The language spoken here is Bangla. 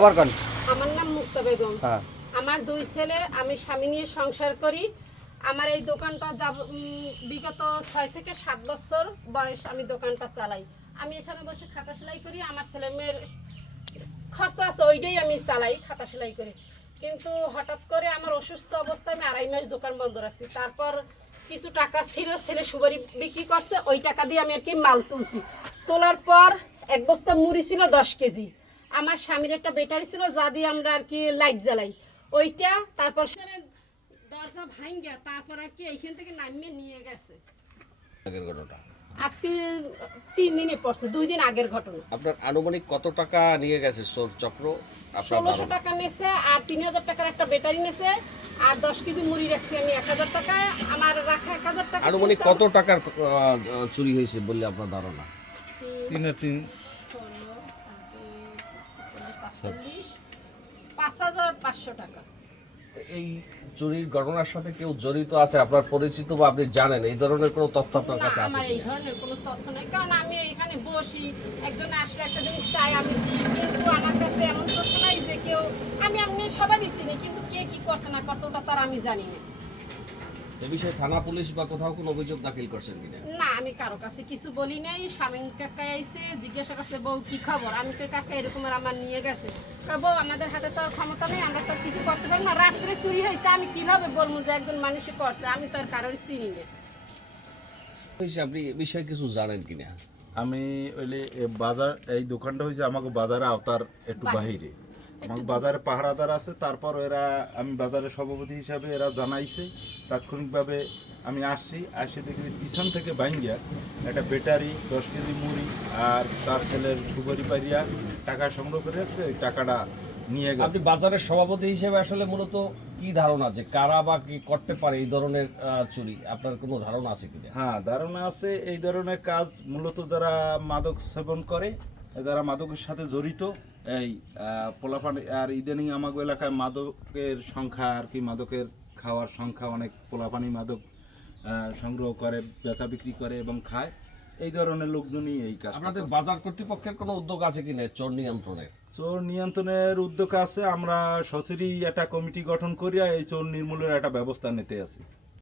আবার কোন আমার নাম মুক্তা বেগম। হ্যাঁ আমার দুই ছেলে, আমি স্বামী নিয়ে সংসার করি। আমার এই দোকানটা বিগত 6 থেকে 7 বছর বয়স আমি দোকানটা চালাই। আমি এখানে বসে খাতা সেলাই করি, আমার ছেলে মেয়ের খরচা আছে ওইটাই আমি চালাই, খাতা সেলাই করি। কিন্তু হঠাৎ করে আমার অসুস্থ অবস্থায় আমি 2.5 মাস দোকান বন্ধ রাখছি। তারপর কিছু টাকা ছিল, ছেলে সুপারি বিক্রি করছে, ওই টাকা দিয়ে আমি আর কি মাল তুলছি। তোলার পর এক বস্তা মুড়ি ছিল 10 কেজি। আমার স্বামীর একটা ব্যাটারি ছিল যা দিয়ে আমরা আর কি লাইট জ্বালাই, ওইটা তারপর দরজা ভাঙ্গা তারপর আর কি এইখান থেকে নামিয়ে নিয়ে গেছে। আগের ঘটনা আজকে 3 দিনে পড়ছে, 2 দিন আগের ঘটনা। আপনার আনুমানিক কত টাকা নিয়ে গেছে চোর চক্র? আপনার 1600 টাকা নেছে, আর 3000 টাকার একটা ব্যাটারি নেছে, আর 10 কেজি মুড়ি রাখছি আমি 1000 টাকায়। আমার রাখা 1000 টাকা। আনুমানিক কত টাকার চুরি হয়েছে বললে আপনার ধারণা? 5500 টাকা। এই চুরির ঘটনার সাথে কেউ জড়িত আছে আপনার পরিচিত বা আপনি জানেন, এই ধরনের কোনো তথ্য আপনার না, কাছে আছে? আমার এই ধরনের কোনো তথ্য নাই, কারণ আমি এখানে বসি, একজন আসলে একটা জিনিস চাই আমি দিই, কিন্তু আমার কাছে এমন তথ্য নাই যে কেউ, আমি সবারই চিনি, কিন্তু কে কি করছে না করছে ওটা তার আমি জানি না। এ বিষয়ে থানা পুলিশ বা কোথাও কোনো অভিযোগ দাখিল করছেন কিনা? না, আমি কারো কাছে কিছু বলি নাই। স্বামী কাকা আইসে জিজ্ঞাসা করছে, বউ কি খবর? আমি তো কাকা এরকম আমার নিয়ে গেছে। বউ আমাদের হাতে তো আর ক্ষমতা নেই, আমরা তো আর কিছু করতে পারি না। রাত্রে চুরি হয়েছে, আমি কিভাবে বলবো যে একজন মানুষে করছে? আমি তো আর কারোর চিনি না। আপনি এ বিষয়ে কিছু জানেন কিনা? আমি ওইলে বাজার, এই দোকানটা হয়েছে আমাকে বাজারে আওতার একটু বাহিরে। আমার বাজারে পাহারাদার আছে, তারপর এরা, আমি বাজারের সভাপতি হিসাবে এরা জানাইছে। তাৎক্ষণিকভাবে আমি আসি দেখি পিছন থেকে বাইঙ্গিয়া একটা ব্যাটারি, 10 কেজি মুড়ি আর তার ছেলের সুপারি পাইয়া টাকা সংগ্রহ করে রাখছে, ওই টাকাটা নিয়ে আপনি গেছে। বাজারের সভাপতি হিসেবে আসলে মূলত কি ধারণা যে কারা বা কি করতে পারে এই ধরনের চুরি? আপনার কোনো ধারণা আছে কিনা? হ্যাঁ, ধারণা আছে। এই ধরনের কাজ মূলত যারা মাদক সেবন করে, যারা মাদকের সাথে জড়িত, এই পোলাপান। আর ইদানিং আমাদের এলাকায় মাদকের সংখ্যা আর কি, মাদকের খাওয়ার সংখ্যা অনেক। পোলাপানি মাদক সংগ্রহ করে, বেচা বিক্রি করে এবং খায়। এই ধরনের লোকজনই এই কাজ। আপনাদের বাজার কর্তৃপক্ষের কোনো উদ্যোগ আছে কিনা চোর নিয়ন্ত্রণে? চোর নিয়ন্ত্রণের উদ্যোগ আছে। আমরা সচেতনই একটা কমিটি গঠন করিয়া এই চোর নির্মূলের একটা ব্যবস্থা নিতে আছি।